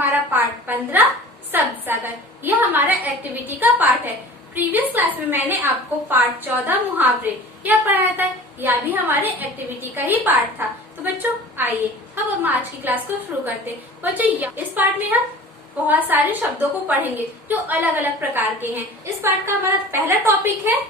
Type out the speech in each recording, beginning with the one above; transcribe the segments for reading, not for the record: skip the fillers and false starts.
हमारा पार्ट 15 शब्द सागर। यह हमारा एक्टिविटी का पार्ट है। प्रीवियस क्लास में मैंने आपको पार्ट 14 मुहावरे यह पढ़ाया था। यह भी हमारे एक्टिविटी का ही पार्ट था। तो बच्चों आइए हम आज की क्लास को शुरू करते हैं। बच्चों इस पार्ट में हम बहुत सारे शब्दों को पढ़ेंगे जो अलग अलग प्रकार के हैं। इस पार्ट का हमारा पहला टॉपिक है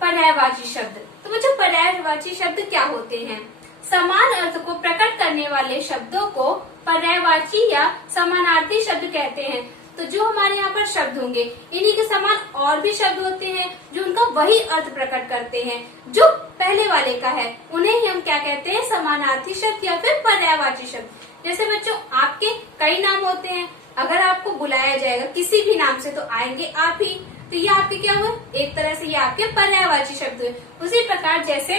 पर्यायवाची शब्द। तो बच्चों पर्यायवाची शब्द क्या होते हैं? समान अर्थ को प्रकट करने वाले शब्दों को पर्यायवाची या समानार्थी शब्द कहते हैं। तो जो हमारे यहाँ पर शब्द होंगे इन्हीं के समान और भी शब्द होते हैं जो उनका वही अर्थ प्रकट करते हैं जो पहले वाले का है। उन्हें ही हम क्या कहते हैं? समानार्थी शब्द या फिर पर्यायवाची शब्द। जैसे बच्चों आपके कई नाम होते हैं, अगर आपको बुलाया जाएगा किसी भी नाम से तो आएंगे आप ही, तो ये आपके क्या हुए? एक तरह से ये आपके पर्यायवाची शब्द हुए। उसी प्रकार जैसे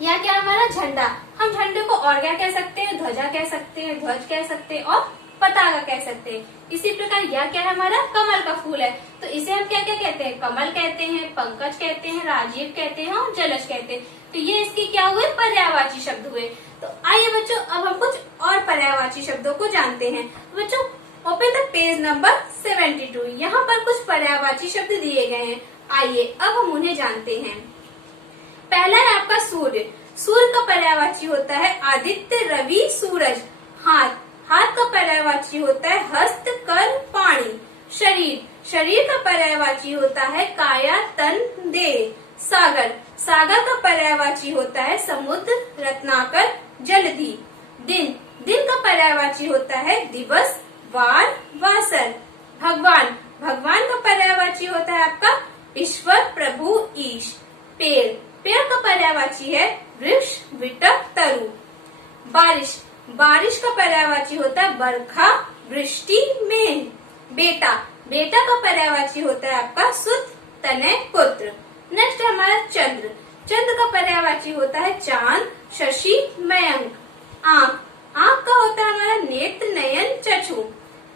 यहाँ क्या हमारा झंडा, हम झंडे को और क्या कह सकते हैं? ध्वजा कह सकते हैं, ध्वज कह सकते हैं और पताका कह सकते हैं। इसी प्रकार यह क्या है? हमारा कमल का फूल है, तो इसे हम क्या क्या कहते हैं? कमल कहते हैं, पंकज कहते हैं, राजीव कहते हैं और जलज कहते हैं। तो ये इसके क्या हुए? पर्यायवाची शब्द हुए। तो आइए बच्चों अब हम कुछ और पर्यायवाची शब्दों को जानते हैं। बच्चों ओपन द पेज नंबर 72। यहाँ पर कुछ पर्यायवाची शब्द दिए गए हैं। आइए अब हम उन्हें जानते हैं। पहला है आपका सूर्य। सूर्य का पर्यायवाची होता है आदित्य, रवि, सूरज। हाथ, हाथ का पर्यायवाची होता है हस्त, कर, पाणी। शरीर, शरीर का पर्यायवाची होता है काया, तन, देह। सागर, सागर का पर्यायवाची होता है समुद्र, रत्नाकर, जलधि। दिन, दिन का पर्यायवाची होता है दिवस, वार, वासर। भगवान, भगवान का पर्यायवाची होता है आपका ईश्वर, प्रभु, ईश। पेड़, पेड़ का पर्यायवाची है वृक्ष, विटक, तरु। बारिश, बारिश का पर्यायवाची होता है बरखा, वृष्टि, मेघ। बेटा, बेटा का पर्यायवाची होता है आपका सुत, तनय, पुत्र। नेक्स्ट है हमारा चंद्र। चंद्र का पर्यायवाची होता है चांद, शशि, मयंक। आंख, आंख का होता है हमारा नेत्र, नयन, चक्षु।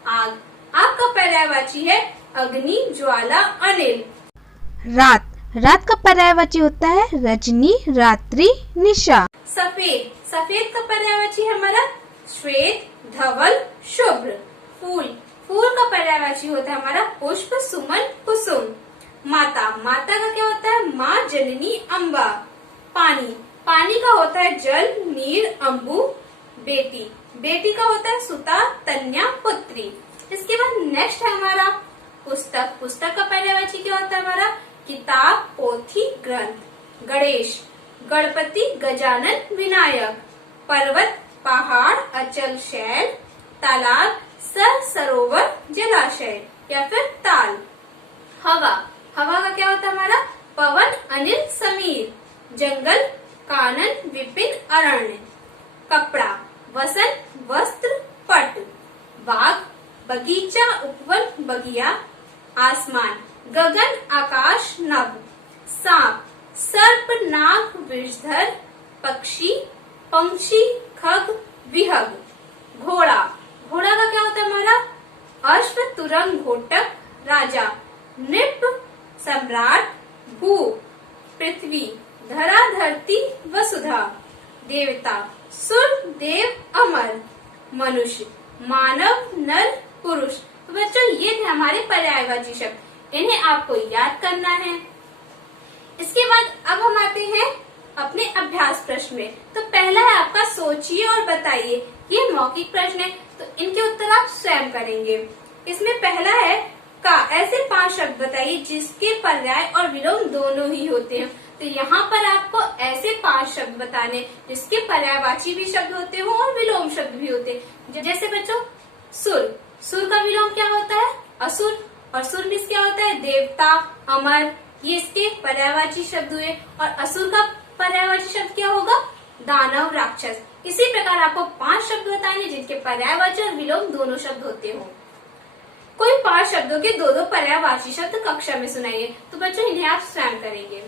आग, आग का पर्यायवाची है अग्नि, ज्वाला, अनिल। रात, रात का पर्यायवाची होता है रजनी, रात्रि, निशा। सफेद, सफेद का पर्यायवाची है हमारा श्वेत, धवल, शुभ्र। फूल, फूल का पर्यायवाची होता है हमारा पुष्प, सुमन, कुसुम। माता, माता का क्या होता है? माँ, जननी, अम्बा। पानी, पानी का होता है जल, नीर, अम्बु। बेटी, बेटी का होता है सुता, तन्या, पुत्री। इसके बाद नेक्स्ट है हमारा पुस्तक। पुस्तक का पर्यायवाची क्या होता है हमारा? किताब, पोथी, ग्रंथ। गणेश, गणपति, गजानन, विनायक। पर्वत, पहाड़, अचल, शैल। तालाब, सरोवर, जलाशय या फिर ताल। हवा, हवा का क्या होता है हमारा? पवन, अनिल, समीर। जंगल, कानन, विपिन, अरण्य। कपड़ा, वसन, वस्त्र, पट। बाग, बगीचा, उपवन, बगिया। आसमान, गगन, आकाश, नभ। सांप, सर्प, नाग, विषधर। पक्षी, पंक्षी, खग, विहग। घोड़ा, घोड़ा का क्या होता है हमारा? अश्व, तुरंग, घोटक, राजा। नृप, सम्राट, भूप। पृथ्वी, धरा, धरती, वसुधा। देवता, सुर, देव, अमर। मनुष्य, मानव, नर, पुरुष। तो बच्चों ये थे हमारे पर्यायवाची शब्द, इन्हें आपको याद करना है। इसके बाद अब हम आते हैं अपने अभ्यास प्रश्न में। तो पहला है आपका सोचिए और बताइए। ये मौखिक प्रश्न है तो इनके उत्तर आप स्वयं करेंगे। इसमें पहला है का, ऐसे 5 शब्द बताइए जिसके पर्याय और विलोम दोनों ही होते हैं। तो यहाँ पर आपको ऐसे 5 शब्द बताने जिसके पर्यायवाची भी शब्द होते हो और विलोम शब्द भी होते हैं। जैसे बच्चों सुर, सुर का विलोम क्या होता है? असुर। और सुर मीन्स क्या होता है? देवता, अमर। ये इसके पर्यायवाची शब्द हुए। और असुर का पर्यायवाची शब्द क्या होगा? दानव, राक्षस। इसी प्रकार आपको 5 शब्द बताने जिनके पर्यायवाची और विलोम दोनों शब्द होते हो। कोई 5 शब्दों के 2-2 पर्यायवाची शब्द कक्षा में सुनाइए। तो बच्चों इन्हें आप स्वयं करेंगे।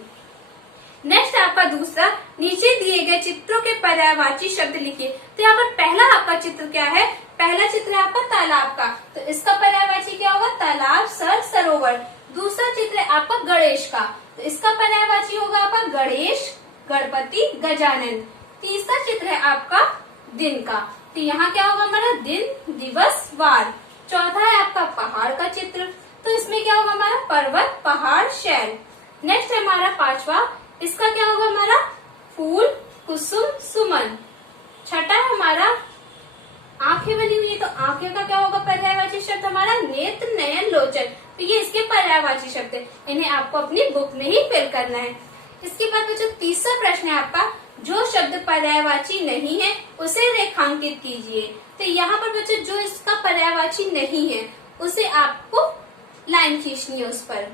नेक्स्ट आपका दूसरा, नीचे दिए गए चित्रों के पर्यायवाची शब्द लिखिए। तो यहाँ पर पहला आपका चित्र क्या है? पहला चित्र है आपका तालाब का, तो इसका पर्यायवाची क्या होगा? तालाब, सर, सरोवर। दूसरा चित्र है आपका गणेश का, तो इसका पर्यायवाची होगा आपका गणेश, गणपति, गजानन। तीसरा चित्र है आपका दिन का, तो यहाँ क्या होगा हमारा दिन, दिवस, वार। चौथा है आपका पहाड़ का चित्र, तो इसमें क्या होगा हमारा पर्वत, पहाड़, शहर। नेक्स्ट है हमारा पांचवा, इसका क्या होगा हमारा फूल, कुसुम, सुमन। छठा है हमारा आंखें बनी हुई है, तो आंखें का क्या होगा पर्यायवाची शब्द हमारा नेत्र, नयन, लोचन। तो ये इसके पर्यायवाची शब्द है, इन्हें आपको अपनी बुक में ही फिल करना है। इसके बाद जो तीसरा प्रश्न है आपका, जो शब्द पर्यायवाची नहीं है उसे रेखांकित कीजिए। तो यहाँ पर बच्चों जो इसका पर्यायवाची नहीं है उसे आपको लाइन खींचनी है उस पर।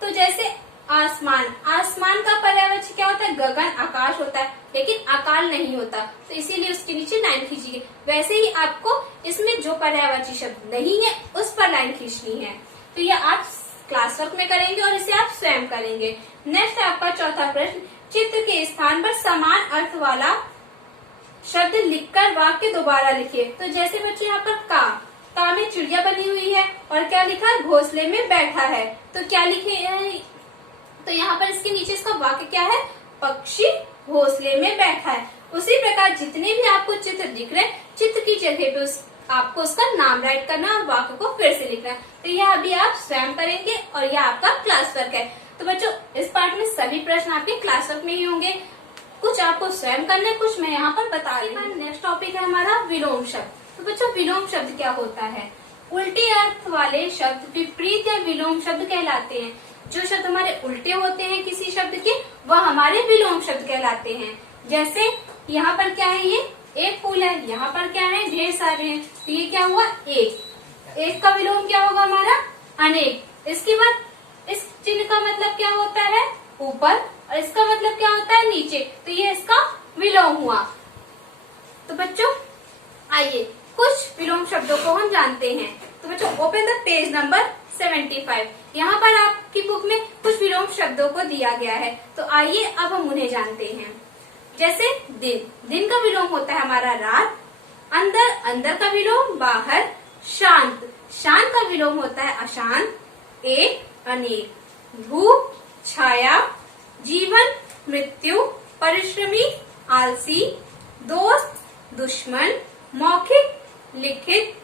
तो जैसे आसमान, आसमान का पर्यायवाची क्या होता है, गगन, आकाश होता है, लेकिन अकाल नहीं होता, तो इसीलिए उसके नीचे लाइन खींचिए। वैसे ही आपको इसमें जो पर्यायवाची शब्द नहीं है उस पर लाइन खींचनी है। तो ये आप क्लास वर्क में करेंगे और इसे आप स्वयं करेंगे। नेक्स्ट है आपका चौथा प्रश्न, चित्र के स्थान पर समान अर्थ वाला शब्द लिखकर वाक्य दोबारा लिखिए। तो जैसे बच्चों यहाँ पर का में चिड़िया बनी हुई है और क्या लिखा है, घोंसले में बैठा है, तो क्या लिखे, तो यहाँ पर इसके नीचे इसका वाक्य क्या है, पक्षी घोंसले में बैठा है। उसी प्रकार जितने भी आपको चित्र दिख रहे हैं, चित्र की जगह पे आपको उसका नाम राइट करना और वाक्य को फिर से लिखना। तो यह अभी आप स्वयं करेंगे और यह आपका क्लास वर्क है। तो बच्चों इस पार्ट में सभी प्रश्न आपके क्लास वर्क में ही होंगे, कुछ आपको स्वयं करना है, कुछ मैं यहाँ पर बता रही हूँ। नेक्स्ट टॉपिक है हमारा विलोम शब्द। तो बच्चों विलोम शब्द क्या होता है, उल्टे अर्थ वाले शब्द विपरीत या विलोम शब्द कहलाते हैं। जो शब्द हमारे उल्टे होते हैं किसी शब्द के, वह हमारे विलोम शब्द कहलाते हैं। जैसे यहाँ पर क्या है, ये एक फूल है, यहाँ पर क्या है, ढेर सारे हैं, तो ये क्या हुआ, एक का विलोम क्या होगा हमारा, अनेक। इसके बाद इस चिन्ह का मतलब क्या होता है, ऊपर, और इसका मतलब क्या होता है, नीचे, तो ये इसका विलोम हुआ। तो बच्चों आइए कुछ विलोम शब्दों को हम जानते हैं। तो बच्चों ओपन द पेज नंबर 75। यहाँ पर आपकी बुक में कुछ विलोम शब्दों को दिया गया है, तो आइए अब हम उन्हें जानते हैं। जैसे दिन, दिन का विलोम होता है हमारा रात। अंदर, अंदर का विलोम बाहर। शांत, शांत का विलोम होता है अशांत। एक, अनेक। धूप, छाया। जीवन, मृत्यु। परिश्रमी, आलसी। दोस्त, दुश्मन। मौखिक, लिखित।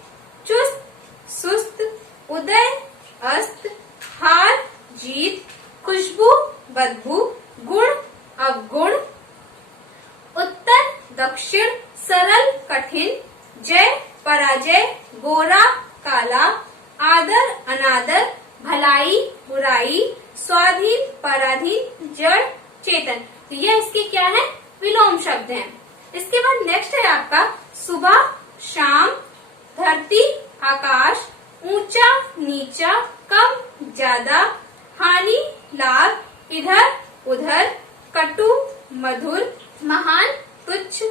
चुस्त, सुस्त। उदय, अस्त। हार, जीत। खुशबू, बदबू। गुण, अवगुण। उत्तर, दक्षिण। सरल, कठिन। जय, पराजय। गोरा, काला। आदर, अनादर। भलाई, बुराई। स्वाधीन, पराधीन। जड़, चेतन। तो यह इसके क्या है, विलोम शब्द हैं। इसके बाद नेक्स्ट है आपका सुबह, शाम। धरती, आकाश। ऊंचा, नीचा। कम, ज्यादा। हानि, लाभ। इधर, उधर। कटु, मधुर। महान, तुच्छ।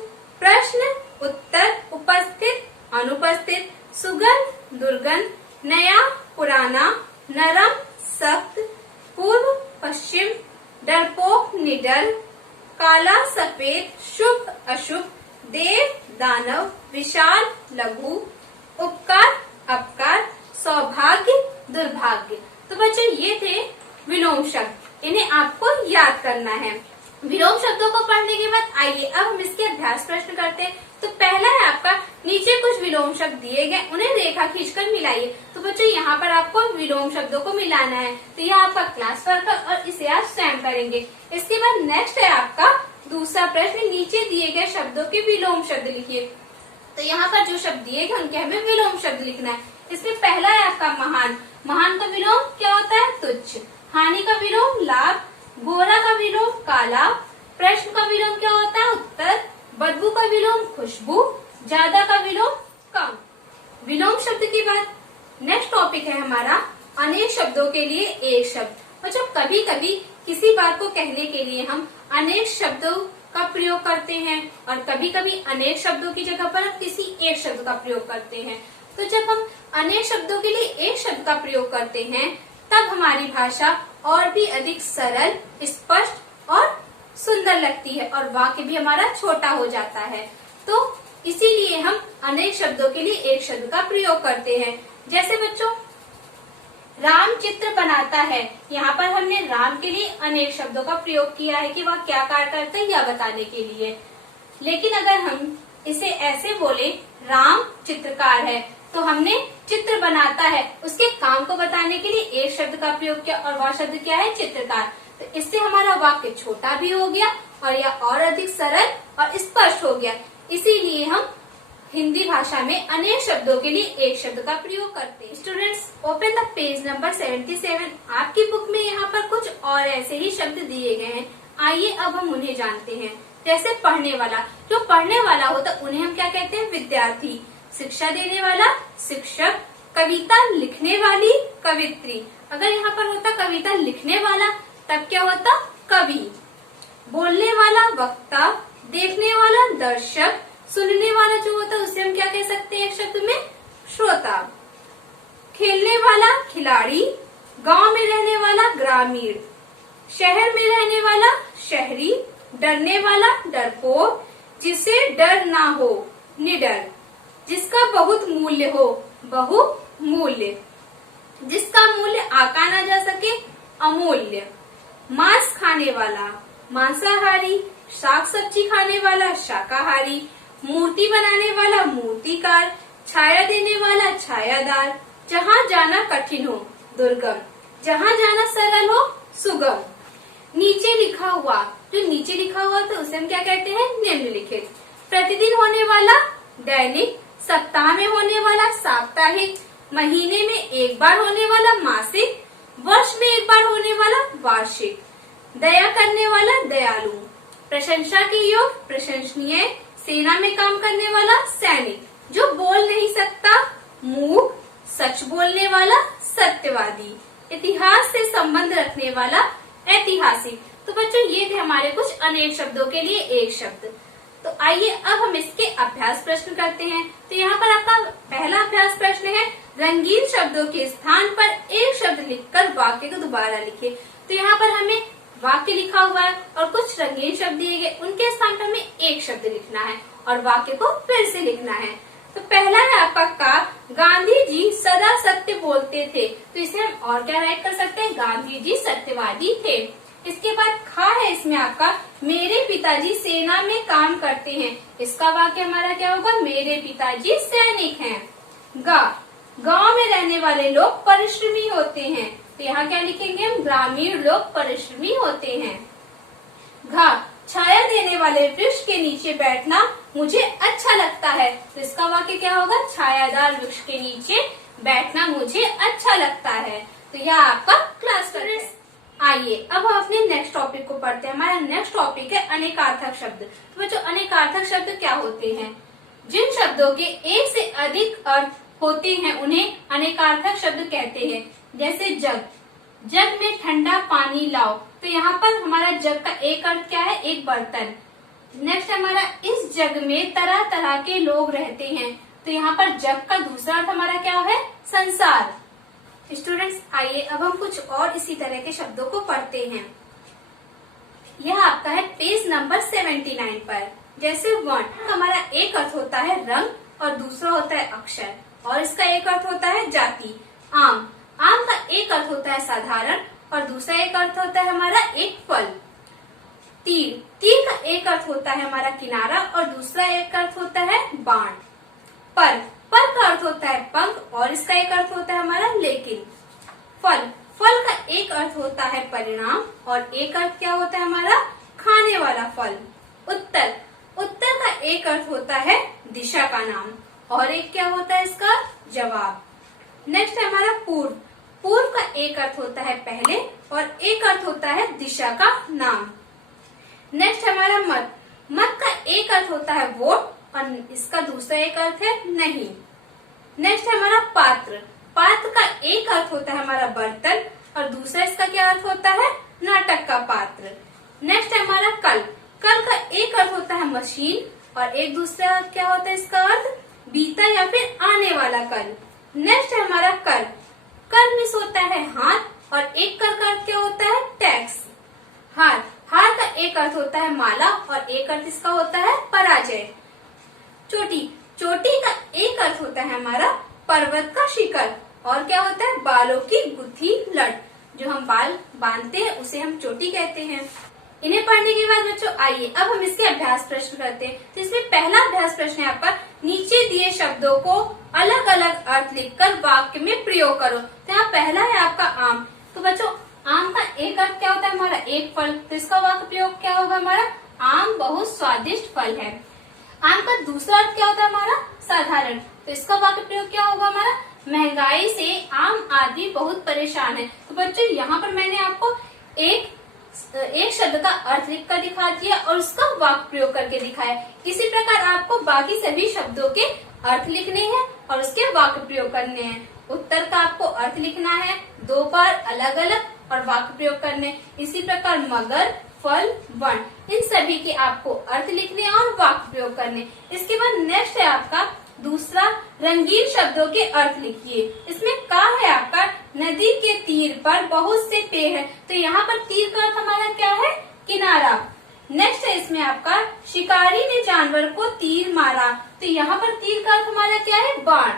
प्रश्न, उत्तर। उपस्थित, अनुपस्थित। सुगंध, दुर्गंध। नया, पुराना। नरम, सख्त। पूर्व, पश्चिम। डरपोक, निडर। काला, सफेद। शुभ, अशुभ। देव, दानव। विशाल, लघु। उपकार, अपकार। सौभाग्य, दुर्भाग्य। तो बच्चों ये थे विलोम शब्द, इन्हें आपको याद करना है। विलोम शब्दों को पढ़ने के बाद आइए अब हम इसके अभ्यास प्रश्न करते हैं। तो पहला है आपका, नीचे कुछ विलोम शब्द दिए गए, उन्हें रेखा खींचकर मिलाइए। तो बच्चों यहाँ पर आपको विलोम शब्दों को मिलाना है, तो यह आपका क्लास वर्क है और इसे आप स्वयं करेंगे। इसके बाद नेक्स्ट है आपका दूसरा प्रश्न, नीचे दिए गए शब्दों के विलोम शब्द लिखिए। तो यहाँ पर जो शब्द दिए गए उनके हमें विलोम शब्द लिखना है। इसमें पहला है आपका महान। महान का विलोम क्या होता है, तुच्छ। हानि का विलोम लाभ। गोरा का विलोम काला। प्रश्न का विलोम क्या होता है, उत्तर। बदबू का विलोम खुशबू। ज्यादा का विलोम कम। विलोम शब्द के बाद नेक्स्ट टॉपिक है हमारा अनेक शब्दों के लिए एक शब्द। और जब कभी कभी किसी बात को कहने के लिए हम अनेक शब्दों का प्रयोग करते हैं और कभी कभी अनेक शब्दों की जगह पर हम किसी एक शब्द का प्रयोग करते हैं। तो जब हम अनेक शब्दों के लिए एक शब्द का प्रयोग करते हैं तब हमारी भाषा और भी अधिक सरल, स्पष्ट और सुंदर लगती है और वाक्य भी हमारा छोटा हो जाता है। तो इसीलिए हम अनेक शब्दों के लिए एक शब्द का प्रयोग करते हैं। जैसे बच्चों राम चित्र बनाता है, यहाँ पर हमने राम के लिए अनेक शब्दों का प्रयोग किया है कि वह क्या कार्य करता है यह बताने के लिए। लेकिन अगर हम इसे ऐसे बोले, राम चित्रकार है, तो हमने चित्र बनाता है उसके काम को बताने के लिए एक शब्द का प्रयोग किया और वह शब्द क्या है, चित्रकार। तो इससे हमारा वाक्य छोटा भी हो गया और यह और अधिक सरल और स्पष्ट हो गया। इसीलिए हम हिंदी भाषा में अनेक शब्दों के लिए एक शब्द का प्रयोग करते हैं। Students, open the page number 77। आपकी बुक में यहाँ पर कुछ और ऐसे ही शब्द दिए गए हैं। आइए अब हम उन्हें जानते हैं। जैसे पढ़ने वाला, जो पढ़ने वाला होता है उन्हें हम क्या कहते हैं, विद्यार्थी। शिक्षा देने वाला, शिक्षक। कविता लिखने वाली, कवित्री। अगर यहाँ पर होता कविता लिखने वाला तब क्या होता, कवि। बोलने वाला, वक्ता। देखने वाला, दर्शक। सुनने वाला जो होता है उसे हम क्या कह सकते हैं एक शब्द में, श्रोता। खेलने वाला, खिलाड़ी। गांव में रहने वाला, ग्रामीण। शहर में रहने वाला, शहरी। डरने वाला, डरपोक। जिसे डर ना हो, निडर। जिसका बहुत मूल्य हो, बहुमूल्य। जिसका मूल्य आका ना जा सके, अमूल्य। मांस खाने वाला, मांसाहारी। साग सब्जी खाने वाला, शाकाहारी। मूर्ति बनाने वाला, मूर्तिकार। छाया देने वाला, छायादार। जहाँ जाना कठिन हो, दुर्गम। जहाँ जाना सरल हो, सुगम। नीचे लिखा हुआ, जो नीचे लिखा हुआ तो उसे हम क्या कहते हैं, निम्नलिखित। प्रतिदिन होने वाला, दैनिक। सप्ताह में होने वाला, साप्ताहिक। महीने में एक बार होने वाला, मासिक। वर्ष में एक बार होने वाला, वार्षिक। दया करने वाला, दयालु। प्रशंसा के योग, प्रशंसनीय। सेना में काम करने वाला, सैनिक। जो बोल नहीं सकता, मूक। सच बोलने वाला, सत्यवादी। इतिहास से संबंध रखने वाला, ऐतिहासिक। तो बच्चों ये थे हमारे कुछ अनेक शब्दों के लिए एक शब्द। तो आइए अब हम इसके अभ्यास प्रश्न करते हैं। तो यहाँ पर आपका पहला अभ्यास प्रश्न है, रंगीन शब्दों के स्थान पर एक शब्द लिखकर वाक्य को दोबारा लिखे। तो यहाँ पर हमें वाक्य लिखा हुआ है और कुछ रंगीन शब्द दिए गए, उनके स्थान पर हमें एक शब्द लिखना है और वाक्य को फिर से लिखना है। तो पहला है आपका का, गांधी जी सदा सत्य बोलते थे। तो इसे हम और क्या राइट कर सकते हैं, गांधी जी सत्यवादी थे। इसके बाद खा है इसमें आपका, मेरे पिताजी सेना में काम करते हैं। इसका वाक्य हमारा क्या होगा, मेरे पिताजी सैनिक हैं। गा, गांव में रहने वाले लोग परिश्रमी होते हैं। तो यहाँ क्या लिखेंगे हम, ग्रामीण लोग परिश्रमी होते हैं। घा, छाया देने वाले वृक्ष के नीचे बैठना मुझे अच्छा लगता है। तो इसका वाक्य क्या होगा, छायादार वृक्ष के नीचे बैठना मुझे अच्छा लगता है। तो यह आपका क्लास का है। आइए अब हम अपने नेक्स्ट टॉपिक को पढ़ते हैं। हमारा नेक्स्ट टॉपिक है अनेकार्थक शब्द। तो बच्चों अनेकार्थक शब्द क्या होते हैं, जिन शब्दों के एक से अधिक अर्थ होते हैं उन्हें अनेकार्थक शब्द कहते हैं। जैसे जग, जग में ठंडा पानी लाओ। तो यहाँ पर हमारा जग का एक अर्थ क्या है, एक बर्तन। नेक्स्ट हमारा, इस जग में तरह तरह के लोग रहते हैं। तो यहाँ पर जग का दूसरा अर्थ हमारा क्या है, संसार। स्टूडेंट्स आइए अब हम कुछ और इसी तरह के शब्दों को पढ़ते हैं। यह आपका है पेज नंबर 79 पर। जैसे वर्ण, हमारा एक अर्थ होता है रंग और दूसरा होता है अक्षर, और इसका एक अर्थ होता है जाति। आम, आम का एक अर्थ होता है साधारण और दूसरा एक अर्थ होता है हमारा एक फल। तीर, तीर का एक अर्थ होता है हमारा किनारा और दूसरा एक अर्थ होता है बाण। पर, पर का अर्थ होता है पंख और इसका एक अर्थ होता है हमारा लेकिन। फल, फल का एक अर्थ होता है परिणाम और एक अर्थ क्या होता है हमारा, खाने वाला फल। उत्तर, उत्तर का एक अर्थ होता है दिशा का नाम और एक क्या होता है इसका, जवाब। नेक्स्ट है हमारा पूर्व, पूर्व का एक अर्थ होता है पहले और एक अर्थ होता है दिशा का नाम। नेक्स्ट हमारा मत, मत का एक अर्थ होता है वोट और इसका दूसरा एक अर्थ है नहीं। नेक्स्ट है हमारा पात्र, पात्र का एक अर्थ होता है हमारा बर्तन और दूसरा इसका क्या अर्थ होता है, नाटक का पात्र। नेक्स्ट है हमारा कल, कल का एक अर्थ होता है मशीन और एक दूसरा अर्थ क्या होता है इसका अर्थ, बीता या फिर आने वाला कल। नेक्स्ट है हमारा कर, कर मिस होता है हाथ और एक कर का अर्थ क्या होता है, टैक्स। हार, हार का एक अर्थ होता है माला और एक अर्थ इसका होता है पराजय। चोटी, चोटी का एक अर्थ होता है हमारा पर्वत का शिखर और क्या होता है, बालों की गुत्थी लट। जो हम बाल बांधते हैं उसे हम चोटी कहते हैं। इन्हें पढ़ने के बाद बच्चों आइए अब हम इसके अभ्यास प्रश्न करते हैं। तो इसमें पहला अभ्यास प्रश्न है आपका, नीचे दिए शब्दों को अलग अलग अर्थ लिखकर वाक्य में प्रयोग करो। तो यहाँ पहला है आपका आम। तो बच्चों आम का एक अर्थ क्या होता है हमारा, एक फल। तो इसका वाक्य प्रयोग क्या होगा हमारा, आम बहुत स्वादिष्ट फल है। आम का दूसरा अर्थ क्या होता है हमारा, साधारण। तो इसका वाक्य प्रयोग क्या होगा हमारा, महंगाई से आम आदमी बहुत परेशान है। तो बच्चों यहाँ पर मैंने आपको एक शब्द का अर्थ लिख कर दिखा दिया और उसका वाक्य प्रयोग करके दिखाया। इसी प्रकार आपको बाकी सभी शब्दों के अर्थ लिखने हैं और उसके वाक्य प्रयोग करने हैं। उत्तर का आपको अर्थ लिखना है 2 बार अलग अलग और वाक्य प्रयोग करने। इसी प्रकार मगर, फल, वन, इन सभी के आपको अर्थ लिखने और वाक्य प्रयोग करने। इसके बाद नेक्स्ट है आपका दूसरा, रंगीन शब्दों के अर्थ लिखिए। इसमें का है आपका, नदी के तीर पर बहुत से पेड़ है। तो यहाँ पर तीर का अर्थ हमारा क्या है, किनारा। नेक्स्ट है इसमें आपका, शिकारी ने जानवर को तीर मारा। तो यहाँ पर तीर का अर्थ हमारा क्या है, बाण।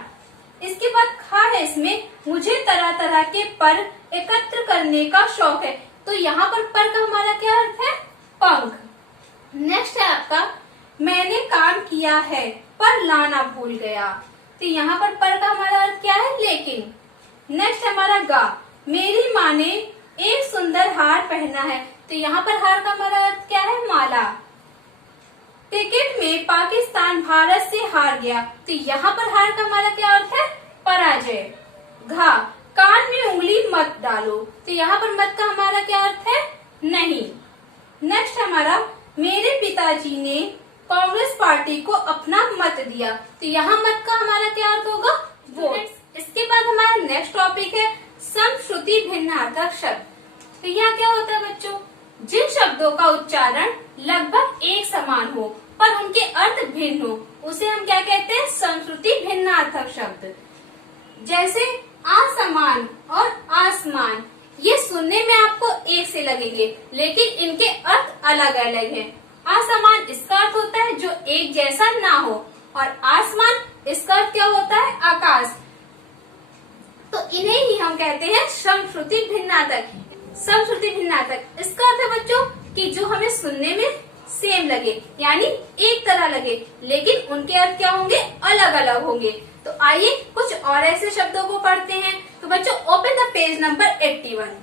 इसके बाद खा है इसमें, मुझे तरह तरह के पर एकत्र करने का शौक है। तो यहाँ पर का हमारा क्या अर्थ है, पंख। नेक्स्ट है आपका, मैंने काम किया है पर लाना भूल गया। तो यहाँ पर का हमारा अर्थ क्या है, लेकिन। नेक्स्ट हमारा गा, मेरी माँ ने एक सुंदर हार पहना है। तो यहाँ पर हार का हमारा अर्थ क्या है, माला। क्रिकेट में पाकिस्तान भारत से हार गया। तो यहाँ पर हार का हमारा क्या अर्थ है, पराजय। घा, कान में उंगली मत डालो। तो यहाँ पर मत का हमारा क्या अर्थ है, नहीं। नेक्स्ट हमारा, मेरे पिताजी ने कांग्रेस पार्टी को अपना मत दिया। तो यहाँ मत का हमारा क्या अर्थ होगा, वोट। इसके बाद हमारा नेक्स्ट टॉपिक है समश्रुति भिन्नार्थक शब्द। तो यहाँ क्या होता है बच्चों, जिन शब्दों का उच्चारण लगभग एक समान हो पर उनके अर्थ भिन्न हो उसे हम क्या कहते हैं, समश्रुति भिन्नार्थक शब्द। जैसे असमान और आसमान, ये सुनने में आपको एक से लगेंगे लेकिन इनके अर्थ अलग अलग हैं। असमान इसका अर्थ होता है जो एक जैसा ना हो और आसमान इसका अर्थ क्या होता है, आकाश। तो इन्हें ही हम कहते हैं समश्रुति भिन्नार्थक। समश्रुति भिन्नार्थक इसका अर्थ है बच्चों कि जो हमें सुनने में सेम लगे यानी एक तरह लगे लेकिन उनके अर्थ क्या होंगे, अलग अलग होंगे। तो आइए कुछ और ऐसे शब्दों को पढ़ते हैं। तो बच्चों ओपन द पेज नंबर 81।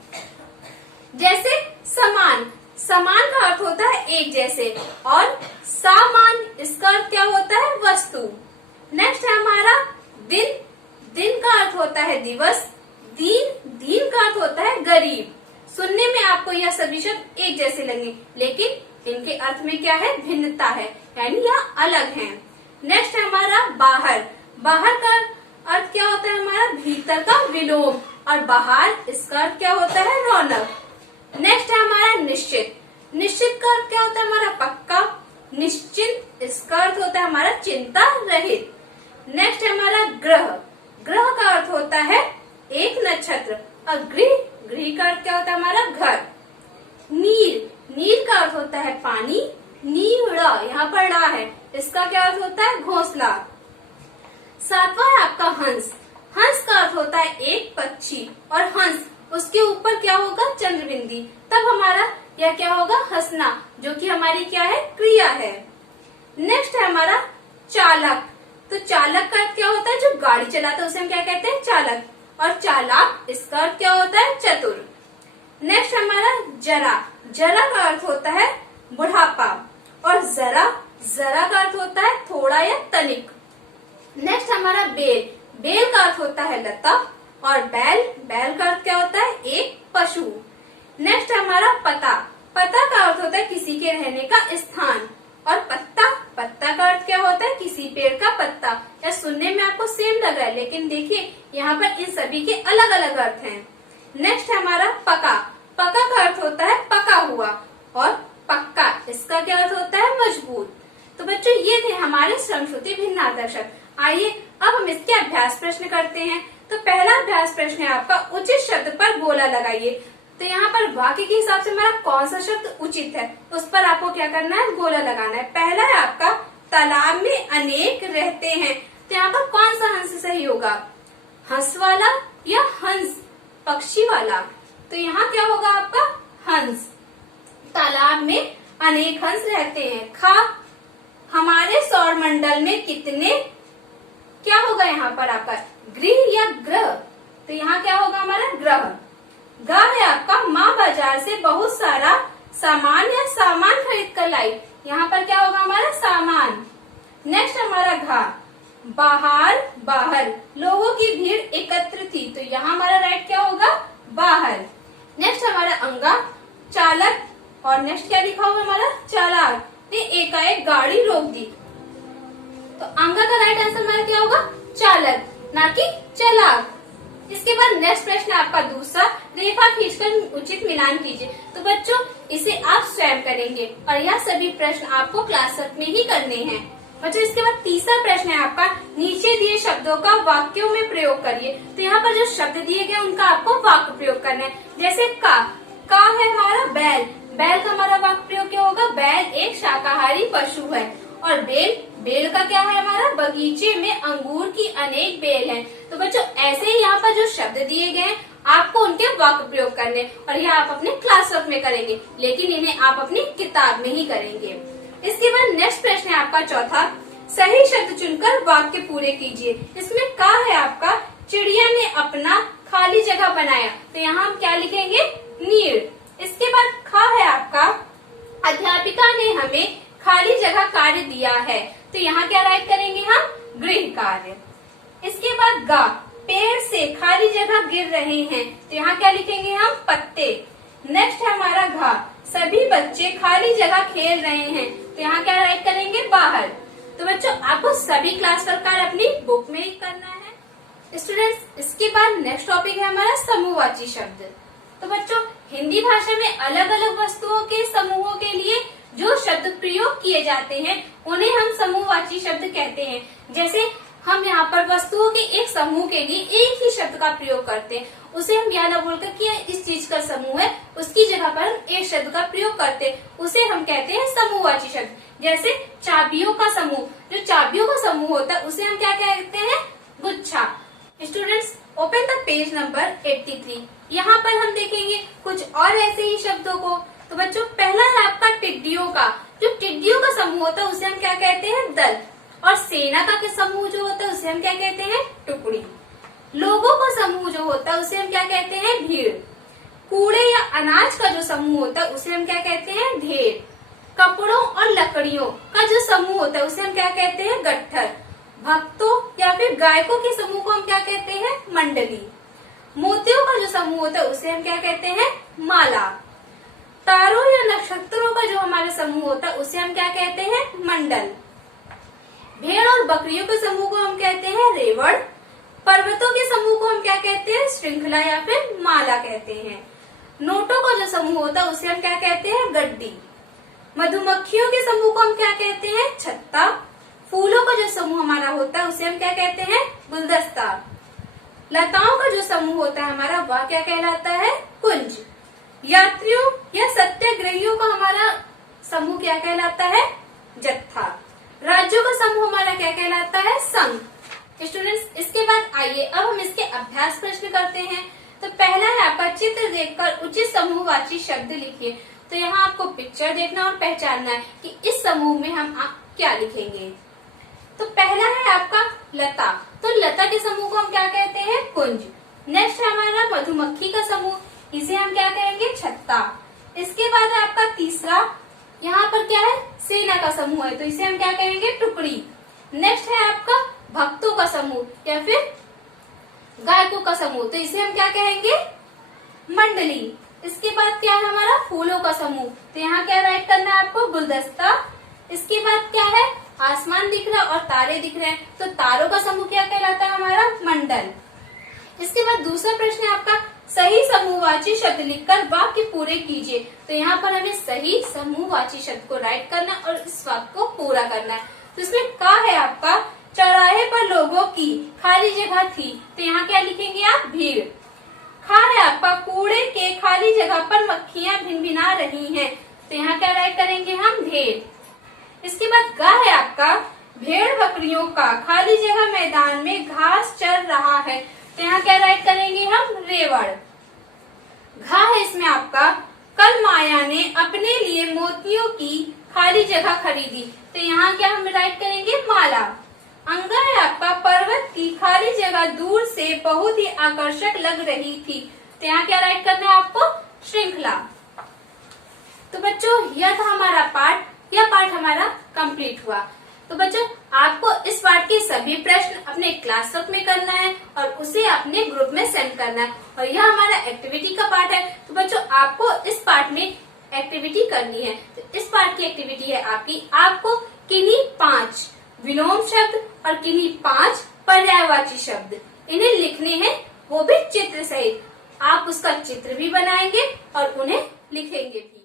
जैसे समान, समान का अर्थ होता है एक जैसे और सामान इसका अर्थ क्या होता है, वस्तु। नेक्स्ट है हमारा दिन, दिन का अर्थ होता है दिवस। दीन, दीन का अर्थ होता है गरीब। सुनने में आपको यह सभी शब्द एक जैसे लगे लेकिन इनके अर्थ में क्या है, भिन्नता है यानी यह अलग हैं। नेक्स्ट है हमारा बाहर, बाहर का अर्थ क्या होता है हमारा, भीतर का विलोम और बाहर इसका अर्थ क्या होता है, रौनक। नेक्स्ट है हमारा निश्चित, निश्चित का अर्थ क्या होता है हमारा, पक्का। निश्चिंत इसका अर्थ होता है हमारा चिंता रहित। नेक्स्ट है हमारा ग्रह, ग्रह का अर्थ होता है एक नक्षत्र और गृह, गृह का अर्थ क्या होता है हमारा, घर। नीर, नीर का अर्थ होता है पानी। नीड़ा यहाँ पर ड़ा है, इसका क्या अर्थ होता है, घोंसला। सातवां है आपका हंस, हंस का अर्थ होता है एक पक्षी और हंस उसके ऊपर क्या होगा, चंद्रबिंदी। तब हमारा यह क्या होगा, हंसना, जो कि हमारी क्या है, क्रिया है। नेक्स्ट है हमारा चालक, तो चालक का अर्थ क्या होता है, जो गाड़ी चलाता है उसे हम क्या कहते हैं, चालक। और चालाक इसका अर्थ क्या होता है, चतुर। नेक्स्ट हमारा जरा, जरा का अर्थ होता है बुढ़ापा और जरा, जरा का अर्थ होता है थोड़ा या तनिक। नेक्स्ट हमारा बेल, बेल का अर्थ होता है लता और बैल, बैल का अर्थ क्या होता है, एक पशु। नेक्स्ट हमारा पता, पता का अर्थ होता है किसी के रहने का स्थान और पत्ता, पत्ता का अर्थ क्या होता है, किसी पेड़ का पत्ता। या सुनने में आपको सेम लग रहा है लेकिन देखिए यहाँ पर इन सभी के अलग अलग अर्थ हैं। नेक्स्ट हमारा पका, पका का अर्थ होता है पका हुआ और पक्का इसका क्या अर्थ होता है, मजबूत। तो बच्चों ये थे हमारे समश्रुति भिन्नार्थक शब्द। आइए अब हम इसके अभ्यास प्रश्न करते हैं। तो पहला अभ्यास प्रश्न है आपका, उचित शब्द पर गोला लगाइए। तो यहाँ पर वाक्य के हिसाब से हमारा कौन सा शब्द उचित है उस पर आपको क्या करना है, गोला लगाना है। पहला है आपका, तालाब में अनेक रहते हैं। तो यहाँ पर कौन सा हंस सही होगा, हंस वाला या हंस पक्षी वाला। तो यहाँ क्या होगा आपका, हंस। तालाब में अनेक हंस रहते हैं। खा, हमारे सौर मंडल में कितने, क्या होगा यहाँ पर आपका गृह या ग्रह, तो यहाँ क्या होगा हमारा ग्रह। गा है आपका माँ बाजार से बहुत सारा सामान या सामान खरीद कर लाई, यहाँ पर क्या होगा हमारा सामान। नेक्स्ट हमारा घा, बाहर बाहर लोगों की भीड़ एकत्र थी, तो यहाँ हमारा राइट क्या होगा बाहर। नेक्स्ट हमारा अंगा, चालक, और नेक्स्ट क्या लिखा हुआ हमारा चालक ने एकाएक गाड़ी रोक दी, तो अंगा का राइट आंसर हमारा क्या होगा चालक, ना कि चालाक। इसके बाद नेक्स्ट प्रश्न आपका दूसरा, रेखा खींचकर उचित मिलान कीजिए। तो बच्चों इसे आप स्वयं करेंगे और यह सभी प्रश्न आपको क्लास वर्क में ही करने हैं। बच्चों इसके बाद तीसरा प्रश्न है आपका, नीचे दिए शब्दों का वाक्यों में प्रयोग करिए। तो यहाँ पर जो शब्द दिए गए उनका आपको वाक्य प्रयोग करना है। जैसे का है हमारा बैल, बैल का हमारा वाक्य प्रयोग क्या होगा, बैल एक शाकाहारी पशु है। और बेल, बेल का क्या है हमारा, बगीचे में अंगूर की अनेक बेल है। तो बच्चों ऐसे ही यहाँ पर जो शब्द दिए गए हैं आपको उनके वाक्य प्रयोग करने, और यह आप अपने क्लास वर्क में करेंगे, लेकिन इन्हें आप अपनी किताब में ही करेंगे। इसके बाद नेक्स्ट प्रश्न है आपका चौथा, सही शब्द चुनकर वाक्य पूरे कीजिए। इसमें का है आपका, चिड़िया ने अपना खाली जगह बनाया, तो यहाँ हम क्या लिखेंगे नीड। इसके बाद खा है आपका, अध्यापिका ने हमें खाली जगह कार्य दिया है, तो यहाँ क्या राइट करेंगे हम गृह कार्य। इसके बाद गा, पेड़ से खाली जगह गिर रहे हैं, तो यहाँ क्या लिखेंगे हम पत्ते। नेक्स्ट है हमारा घा, सभी बच्चे खाली जगह खेल रहे हैं, तो यहाँ क्या राइट करेंगे बाहर। तो बच्चों आपको सभी क्लास वर्क कार्य अपनी बुक में ही करना है। स्टूडेंट्स इसके बाद नेक्स्ट टॉपिक है हमारा समूहवाची शब्द। तो बच्चों हिंदी भाषा में अलग अलग वस्तुओं के समूहों के लिए जो शब्द प्रयोग किए जाते हैं उन्हें हम समूहवाची शब्द कहते हैं। जैसे हम यहाँ पर वस्तुओं के एक समूह के लिए एक ही शब्द का प्रयोग करते हैं, उसे हम यह न बोलकर कि इस चीज का समूह है, उसकी जगह पर हम एक शब्द का प्रयोग करते हैं, उसे हम कहते हैं समूहवाची शब्द। जैसे चाबियों का समूह, जो चाबियों का समूह होता है उसे हम क्या कहते हैं गुच्छा। Students open the page number 83। यहाँ पर हम देखेंगे कुछ और ऐसे ही शब्दों को। तो बच्चों पहला है आपका टिड्डियों का, जो टिड्डियों का समूह होता है उसे हम क्या कहते हैं दल। और सेना का समूह जो होता है उसे हम क्या कहते हैं टुकड़ी। लोगों का समूह जो होता है उसे हम क्या कहते हैं भीड़। कूड़े या अनाज का जो समूह होता है उसे हम क्या कहते हैं ढेर। कपड़ों और लकड़ियों का जो समूह होता है उसे हम क्या कहते हैं गट्ठर। भक्तों या फिर गायकों के समूह को हम क्या कहते हैं मंडली। मोतियों का जो समूह होता है उसे हम क्या कहते हैं माला। तारों या नक्षत्रों का जो हमारा समूह होता है उसे हम क्या कहते हैं मंडल। भेड़ और बकरियों के समूह को हम कहते हैं रेवड़। पर्वतों के समूह को हम क्या कहते हैं श्रृंखला या फिर माला कहते हैं। नोटों का जो समूह होता है उसे हम क्या कहते हैं गड्डी। मधुमक्खियों के समूह को हम क्या कहते हैं छत्ता। फूलों का जो समूह हमारा होता है उसे हम क्या कहते हैं गुलदस्ता। लताओं का जो समूह होता है हमारा वह क्या कहलाता है कुंज। यात्रियों या सत्याग्रहियों का हमारा समूह क्या कहलाता है जत्था। राज्यों का समूह हमारा क्या कहलाता है संघ। स्टूडेंट्स इसके बाद आइए अब हम इसके अभ्यास प्रश्न करते हैं। तो पहला है आपका चित्र देखकर उचित समूहवाची शब्द लिखिए। तो यहाँ आपको पिक्चर देखना और पहचानना है कि इस समूह में हम आप क्या लिखेंगे। तो पहला है आपका लता, तो लता के समूह को हम क्या कहते हैं कुंज। नेक्स्ट है हमारा मधुमक्खी का समूह, इसे हम क्या कहेंगे छत्ता। इसके बाद है आपका तीसरा, यहाँ पर क्या है सेना का समूह है, तो इसे हम क्या कहेंगे टुकड़ी। नेक्स्ट है आपका भक्तों का समूह या फिर गायकों का समूह, तो इसे हम क्या कहेंगे मंडली। इसके बाद क्या है हमारा फूलों का समूह, तो यहाँ क्या राइट करना है आपको गुलदस्ता। इसके बाद क्या है आसमान दिख रहा है और तारे दिख रहे हैं, तो तारों का समूह क्या कहलाता है हमारा मंडल। इसके बाद दूसरा प्रश्न है आपका सही समूहवाची शब्द लिखकर वाक्य पूरे कीजिए। तो यहाँ पर हमें सही समूहवाची शब्द को राइट करना और इस वाक्य को पूरा करना है। तो इसमें का है आपका चौराहे पर लोगों की खाली जगह थी, तो यहाँ क्या लिखेंगे आप भीड़। खा है आपका कूड़े के खाली जगह पर मक्खियां भिनभिना रही हैं, तो यहाँ क्या राइट करेंगे हम ढेर। इसके बाद गा है आपका भेड़ बकरियों का खाली जगह मैदान में घास चर रहा है, तो यहाँ क्या राइट करेंगे हम रेवड़। घा है इसमें आपका कल माया ने अपने लिए मोतियों की खाली जगह खरीदी। तो यहाँ क्या हम राइट करेंगे, माला। अंगारप्पा पर्वत की खाली जगह दूर से बहुत ही आकर्षक लग रही थी। तो यहाँ क्या राइट करना है आपको, श्रृंखला। तो बच्चों यह था हमारा पाठ, यह पाठ हमारा कंप्लीट हुआ। तो बच्चों आपको इस पाठ के सभी प्रश्न अपने क्लासवर्क में करना है और उसे अपने ग्रुप में सेंड करना है, और यह हमारा एक्टिविटी का पार्ट है। तो बच्चों आपको इस पाठ में एक्टिविटी करनी है। तो इस पाठ की एक्टिविटी है आपको किन्हीं 5 विलोम शब्द और किन्हीं 5 पर्यायवाची शब्द इन्हें लिखने हैं, वो भी चित्र सहित। आप उसका चित्र भी बनाएंगे और उन्हें लिखेंगे भी।